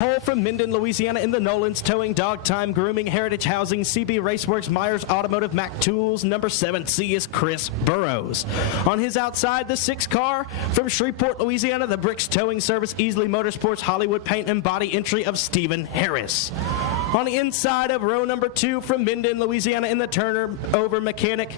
Hole from Minden, Louisiana in the Nolans, Towing, Dog Time, Grooming, Heritage Housing, CB Raceworks, Myers Automotive, Mac Tools. Number 7C is Chris Burrows. On his outside, the 6 car from Shreveport, Louisiana, the Bricks Towing Service, Easley Motorsports, Hollywood Paint and Body, entry of Stephen Harris. On the inside of row number 2 from Minden, Louisiana in the Turner Over Mechanic,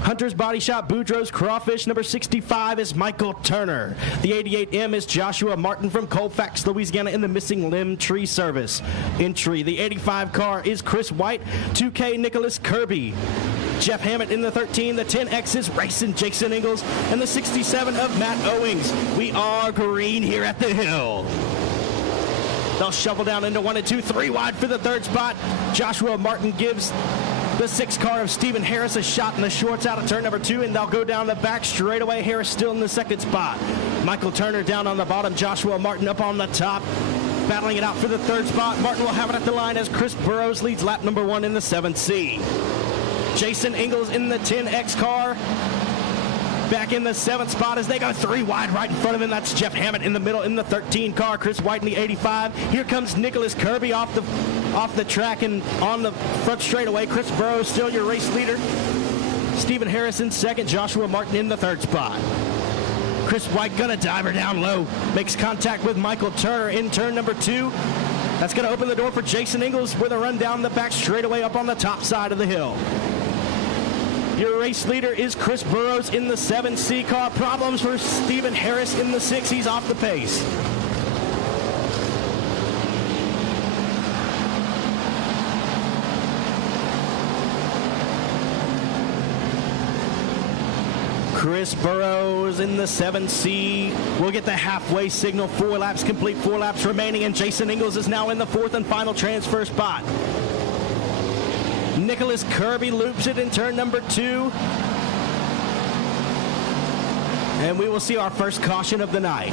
Hunter's Body Shop, Boudreaux's Crawfish. Number 65 is Michael Turner. The 88M is Joshua Martin from Colfax, Louisiana in the Missing Limb Tree Service. Entry, the 85 car is Chris White, 2K Nicholas Kirby. Jeff Hammett in the 13, the 10X is Racing Jason Ingalls, and the 67 of Matt Owings. We are green here at the hill. They'll shovel down into 1 and 2, 3 wide for the third spot. Joshua Martin gives the 6 car of Stephen Harris a shot in the shorts out of turn number 2, and they'll go down the back straightaway. Harris still in the second spot. Michael Turner down on the bottom. Joshua Martin up on the top, battling it out for the third spot. Martin will have it at the line as Chris Burrows leads lap number 1 in the 7C. Jason Ingalls in the 10X car, back in the 7th spot as they go 3 wide right in front of him. That's Jeff Hammett in the middle in the 13 car. Chris White in the 85. Here comes Nicholas Kirby off the track and on the front straightaway. Chris Burrows still your race leader. Stephen Harris in second. Joshua Martin in the 3rd spot. Chris White gonna dive her down low. Makes contact with Michael Turner in turn number 2. That's gonna open the door for Jason Ingalls with a run down the back straightaway up on the top side of the hill. Your race leader is Chris Burrows in the 7C car. Problems for Stephen Harris in the 6. He's off the pace. Chris Burrows in the 7C will get the halfway signal. 4 laps complete, 4 laps remaining, and Jason Ingalls is now in the 4th and final transfer spot. Nicholas Kirby loops it in turn number 2. And we will see our first caution of the night.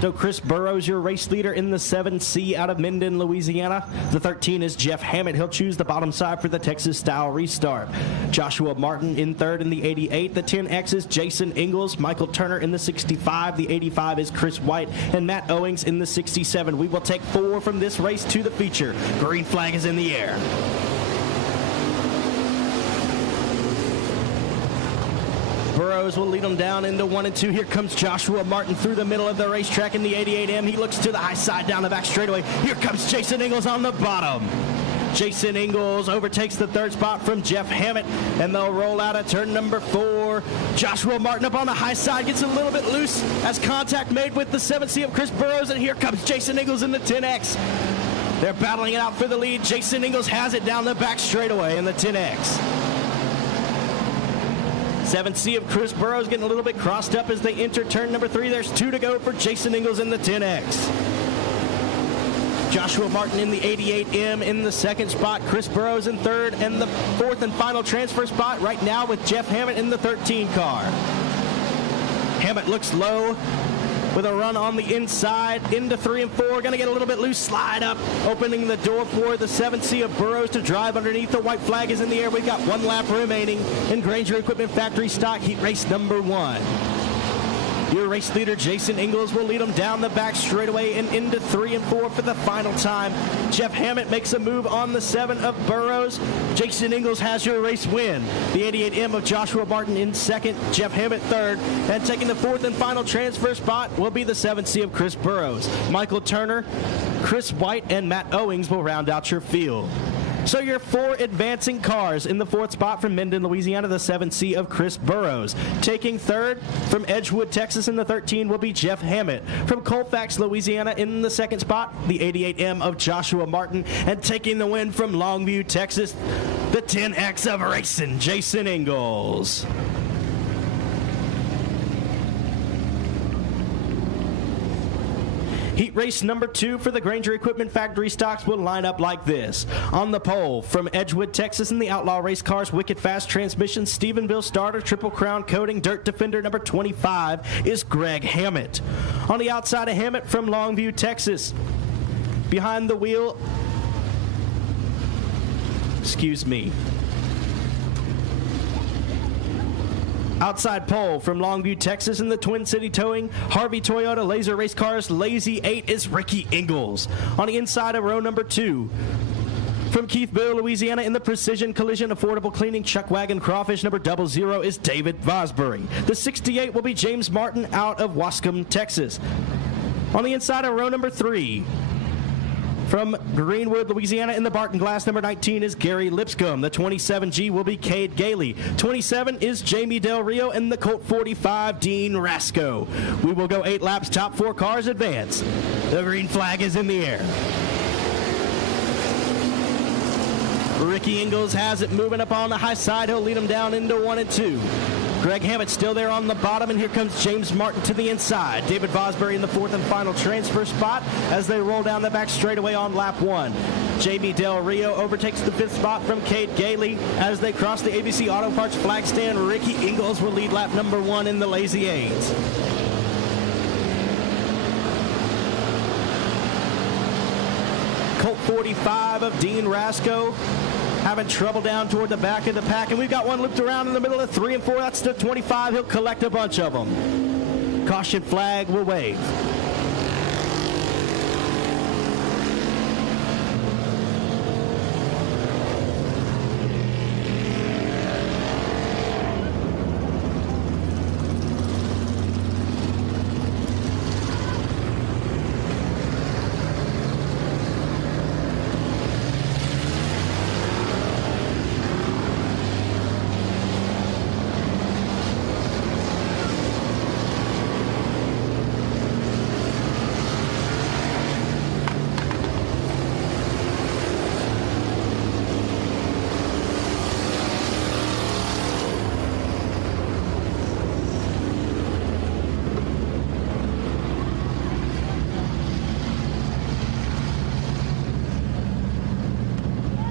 So Chris Burrows, your race leader in the 7C out of Minden, Louisiana. The 13 is Jeff Hammett. He'll choose the bottom side for the Texas-style restart. Joshua Martin in 3rd in the 88. The 10X is Jason Ingalls. Michael Turner in the 65. The 85 is Chris White. And Matt Owings in the 67. We will take 4 from this race to the feature. Green flag is in the air. Burrows will lead them down into 1 and 2. Here comes Joshua Martin through the middle of the racetrack in the 88M. He looks to the high side down the back straightaway. Here comes Jason Ingalls on the bottom. Jason Ingalls overtakes the 3rd spot from Jeff Hammett, and they'll roll out at turn number 4. Joshua Martin up on the high side, gets a little bit loose as contact made with the 7C of Chris Burrows, and here comes Jason Ingalls in the 10X. They're battling it out for the lead. Jason Ingalls has it down the back straightaway in the 10X. 7C of Chris Burrows getting a little bit crossed up as they enter turn number 3. There's 2 to go for Jason Ingalls in the 10X. Joshua Martin in the 88M in the 2nd spot. Chris Burrows in 3rd, and the 4th and final transfer spot right now with Jeff Hammett in the 13 car. Hammett looks low with a run on the inside into 3 and 4. Going to get a little bit loose, slide up, opening the door for the 7C of Burrows to drive underneath. The white flag is in the air. We've got 1 lap remaining in Granger Equipment Factory stock heat race number 1. Your race leader, Jason Ingalls, will lead them down the back straightaway and into 3 and 4 for the final time. Jeff Hammett makes a move on the 7 of Burrows. Jason Ingalls has your race win. The 88M of Joshua Martin in second, Jeff Hammett third, and taking the 4th and final transfer spot will be the 7C of Chris Burrows. Michael Turner, Chris White, and Matt Owings will round out your field. So your 4 advancing cars in the 4th spot from Minden, Louisiana, the 7C of Chris Burrows. Taking 3rd from Edgewood, Texas in the 13 will be Jeff Hammett. From Colfax, Louisiana in the 2nd spot, the 88M of Joshua Martin. And taking the win from Longview, Texas, the 10X of racing, Jason Ingalls. Heat race number 2 for the Granger Equipment Factory stocks will line up like this. On the pole, from Edgewood, Texas, in the Outlaw Race Cars, Wicked Fast Transmission, Stephenville Starter, Triple Crown Coating, Dirt Defender number 25 is Greg Hammett. On the outside of Hammett from Longview, Texas, behind the wheel, outside pole from Longview, Texas in the Twin City Towing, Harvey Toyota Laser Race Cars, Lazy 8 is Ricky Ingalls. On the inside of row number 2, from Keithville, Louisiana in the Precision Collision Affordable Cleaning Chuck Wagon Crawfish number 00 is David Vosbury. The 68 will be James Martin out of Wascom, Texas. On the inside of row number 3, from Greenwood, Louisiana in the Barton Glass number 19 is Gary Lipscomb. The 27G will be Cade Gailey. 27 is Jamie Del Rio, and the Colt 45, Dean Rasco. We will go 8 laps, top 4 cars advance. The green flag is in the air. Ricky Ingalls has it moving up on the high side. He'll lead them down into 1 and 2. Greg Hammett still there on the bottom, and here comes James Martin to the inside. David Vosbury in the 4th and final transfer spot as they roll down the back straightaway on lap 1. Jamie Del Rio overtakes the 5th spot from Cade Gailey as they cross the ABC Auto Parts flag stand. Ricky Ingalls will lead lap number 1 in the Lazy 8s. Colt 45 of Dean Rasco having trouble down toward the back of the pack, and we've got one looped around in the middle of 3 and 4. That's the 25. He'll collect a bunch of them. Caution flag will wave.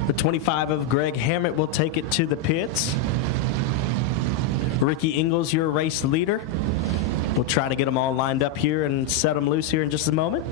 The 25 of Greg Hammett will take it to the pits. Ricky Ingalls, your race leader. We'll try to get them all lined up here and set them loose here in just a moment.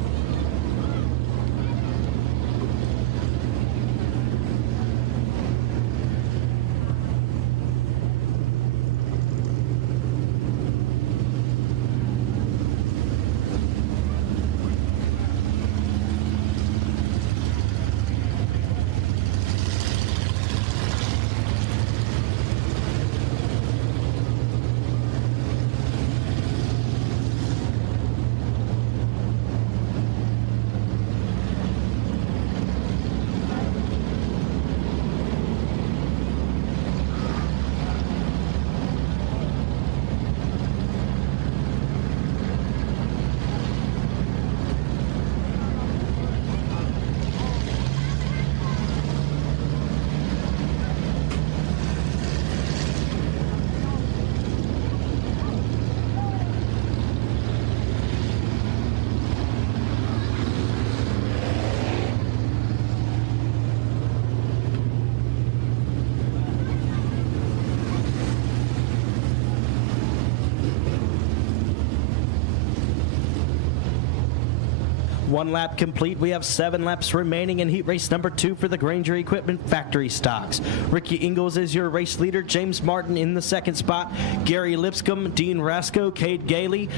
1 lap complete. We have 7 laps remaining in heat race number 2 for the Granger Equipment Factory Stocks. Ricky Ingalls is your race leader. James Martin in the second spot. Gary Lipscomb, Dean Rasco, Cade Gailey,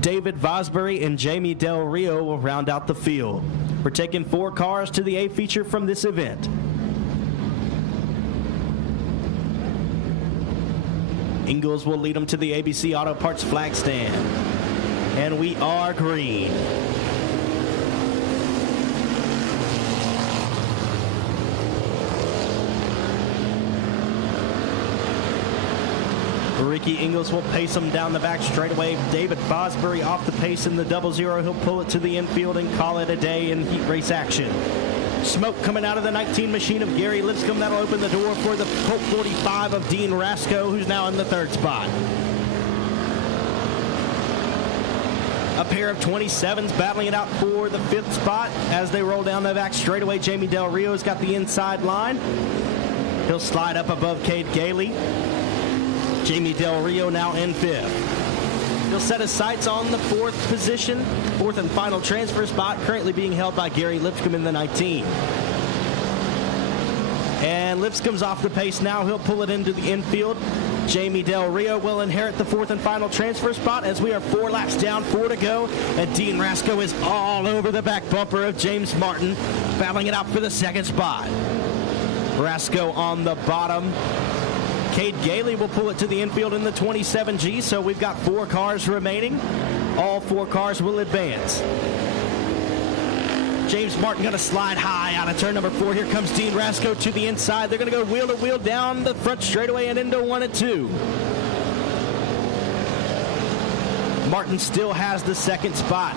David Vosbury, and Jamie Del Rio will round out the field. We're taking 4 cars to the A feature from this event. Ingalls will lead them to the ABC Auto Parts flag stand. And we are green. Ricky Ingalls will pace him down the back straightaway. David Fosbury off the pace in the 00. He'll pull it to the infield and call it a day in heat race action. Smoke coming out of the 19 machine of Gary Lipscomb. That'll open the door for the Colt 45 of Dean Rasco, who's now in the 3rd spot. A pair of 27s battling it out for the 5th spot as they roll down the back straightaway. Jamie Del Rio's got the inside line. He'll slide up above Cade Gailey. Jamie Del Rio now in 5th. He'll set his sights on the 4th position, 4th and final transfer spot, currently being held by Gary Lipscomb in the 19. And Lipscomb's off the pace now. He'll pull it into the infield. Jamie Del Rio will inherit the 4th and final transfer spot as we are 4 laps down, 4 to go. And Dean Rasco is all over the back bumper of James Martin, battling it out for the 2nd spot. Rasco on the bottom. Cade Gailey will pull it to the infield in the 27G, so we've got 4 cars remaining. All 4 cars will advance. James Martin going to slide high out of turn number 4. Here comes Dean Rasco to the inside. They're going to go wheel to wheel down the front straightaway and into 1 and 2. Martin still has the 2nd spot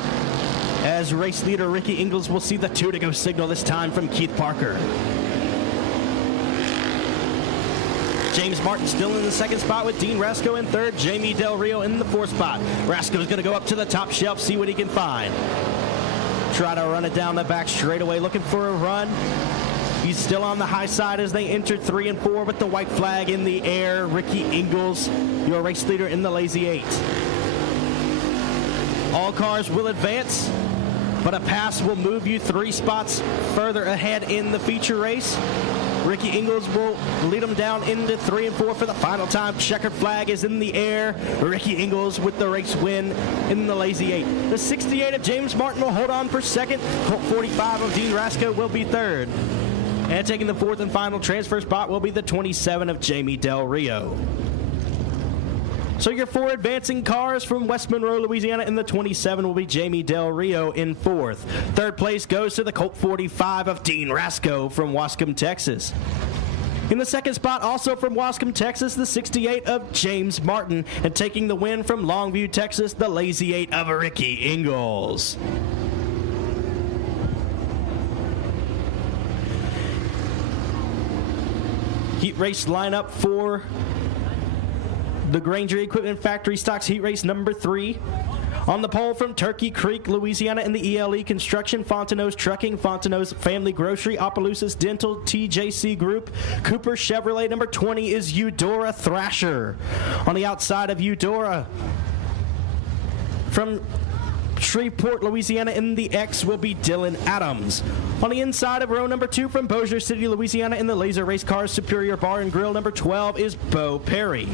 as race leader Ricky Ingalls will see the 2 to go signal this time from Keith Parker. James Martin still in the 2nd spot with Dean Rasco in 3rd. Jamie Del Rio in the 4th spot. Rasco's going to go up to the top shelf, see what he can find. Try to run it down the back straightaway, looking for a run. He's still on the high side as they enter 3 and 4 with the white flag in the air. Ricky Ingalls, your race leader in the Lazy 8. All cars will advance, but a pass will move you 3 spots further ahead in the feature race. Ricky Ingalls will lead them down into 3 and 4 for the final time. Checkered flag is in the air. Ricky Ingalls with the race win in the Lazy 8. The 68 of James Martin will hold on for 2nd. Colt 45 of Dean Rasco will be 3rd. And taking the 4th and final transfer spot will be the 27 of Jamie Del Rio. So your 4 advancing cars from West Monroe, Louisiana in the 27 will be Jamie Del Rio in 4th. 3rd place goes to the Colt 45 of Dean Rasco from Wascom, Texas. In the 2nd spot, also from Wascom, Texas, the 68 of James Martin. And taking the win from Longview, Texas, the Lazy 8 of Ricky Ingalls. Heat race lineup for the Granger Equipment Factory Stocks heat race number 3. On the pole from Turkey Creek, Louisiana in the ELE Construction, Fontenot's Trucking, Fontenot's Family Grocery, Opelousas Dental, TJC Group, Cooper Chevrolet. Number 20 is Eudora Thrasher. On the outside of Eudora, from Shreveport, Louisiana in the X will be Dylan Adams. On the inside of row number 2 from Bossier City, Louisiana in the Laser Race Cars Superior Bar and Grill, number 12 is Bo Perry.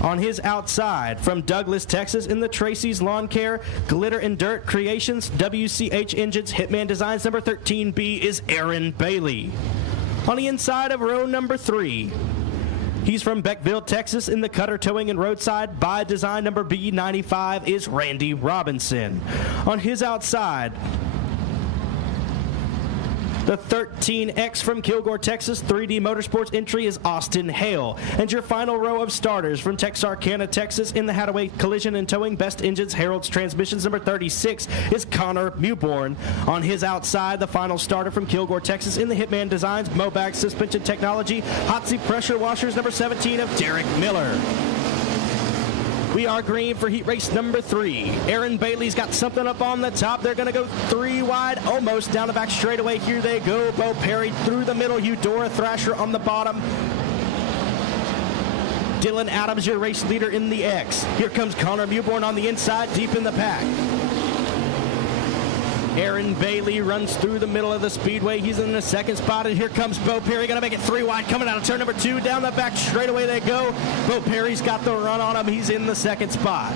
On his outside, from Douglas, Texas, in the Tracy's Lawn Care, Glitter and Dirt Creations, WCH Engines, Hitman Designs, number 13B is Aaron Bailey. On the inside of row number 3, he's from Beckville, Texas, in the Cutter Towing and Roadside, by Design, number B95 is Randy Robinson. On his outside, the 13X from Kilgore, Texas, 3D Motorsports entry is Austin Hale. And your final row of starters from Texarkana, Texas, in the Hadaway Collision and Towing, Best Engines, Harold's Transmissions, number 36 is Connor Mewborn. On his outside, the final starter from Kilgore, Texas, in the Hitman Designs, Mobag Suspension Technology, Hot Seat Pressure Washers, number 17 of Derek Miller. We are green for heat race number 3. Aaron Bailey's got something up on the top. They're going to go 3 wide, almost down the back straightaway. Here they go. Bo Perry through the middle. Eudora Thrasher on the bottom. Dylan Adams, your race leader in the X. Here comes Connor Mewborn on the inside, deep in the pack. Aaron Bailey runs through the middle of the speedway. He's in the second spot, and here comes Bo Perry. Going to make it 3 wide, coming out of turn number 2. Down the back straightaway they go. Bo Perry's got the run on him. He's in the second spot.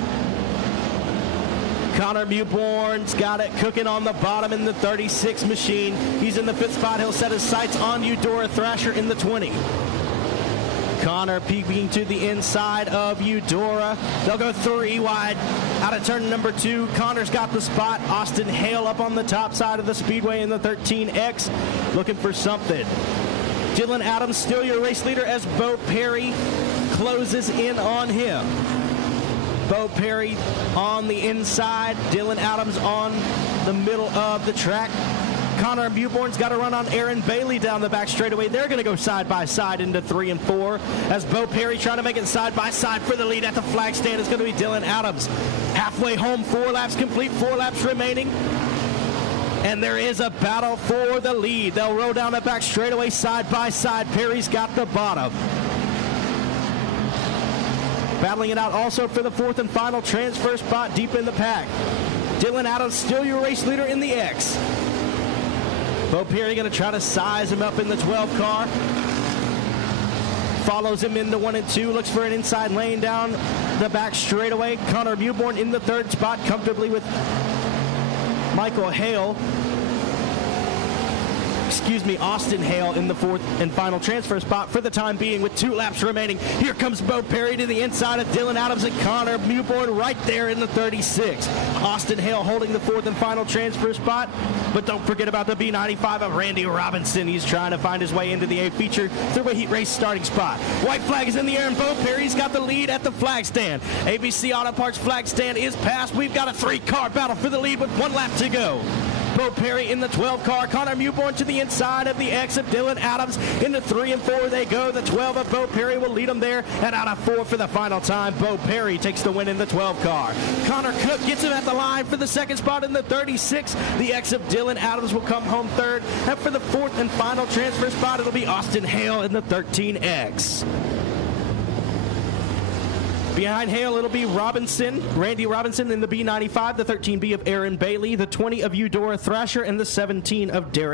Connor Mewborn's got it cooking on the bottom in the 36 machine. He's in the 5th spot. He'll set his sights on Eudora Thrasher in the 20. Connor peeking to the inside of Eudora. They'll go 3 wide. Out of turn number 2, Connor's got the spot. Austin Hale up on the top side of the speedway in the 13X, looking for something. Dylan Adams still your race leader as Bo Perry closes in on him. Bo Perry on the inside, Dylan Adams on the middle of the track. Connor Mewborn's got to run on Aaron Bailey down the back straightaway. They're going to go side by side into 3 and 4 as Bo Perry trying to make it side by side for the lead at the flag stand is going to be Dylan Adams. Halfway home, 4 laps complete, 4 laps remaining. And there is a battle for the lead. They'll roll down the back straightaway side by side. Perry's got the bottom. Battling it out also for the 4th and final transfer spot deep in the pack. Dylan Adams still your race leader in the X. Bo Perry going to try to size him up in the 12 car. Follows him into 1 and 2. Looks for an inside lane down the back straightaway. Connor Mewborn in the 3rd spot comfortably with Michael Hale. Austin Hale in the 4th and final transfer spot for the time being with 2 laps remaining. Here comes Bo Perry to the inside of Dylan Adams and Connor Mewborn right there in the 36. Austin Hale holding the 4th and final transfer spot, but don't forget about the B95 of Randy Robinson. He's trying to find his way into the A feature through a heat race starting spot. White flag is in the air and Bo Perry's got the lead at the flag stand. ABC Auto Parts flag stand is passed. We've got a 3-car battle for the lead with 1 lap to go. Bo Perry in the 12 car. Connor Mewborn to the inside of the X of Dylan Adams. Into 3 and 4 they go. The 12 of Bo Perry will lead them there. And out of 4 for the final time, Bo Perry takes the win in the 12 car. Connor Cook gets him at the line for the 2nd spot in the 36. The X of Dylan Adams will come home 3rd. And for the 4th and final transfer spot, it'll be Austin Hale in the 13X. Behind Hale, it'll be Randy Robinson in the B95, the 13B of Aaron Bailey, the 20 of Eudora Thrasher, and the 17 of Derek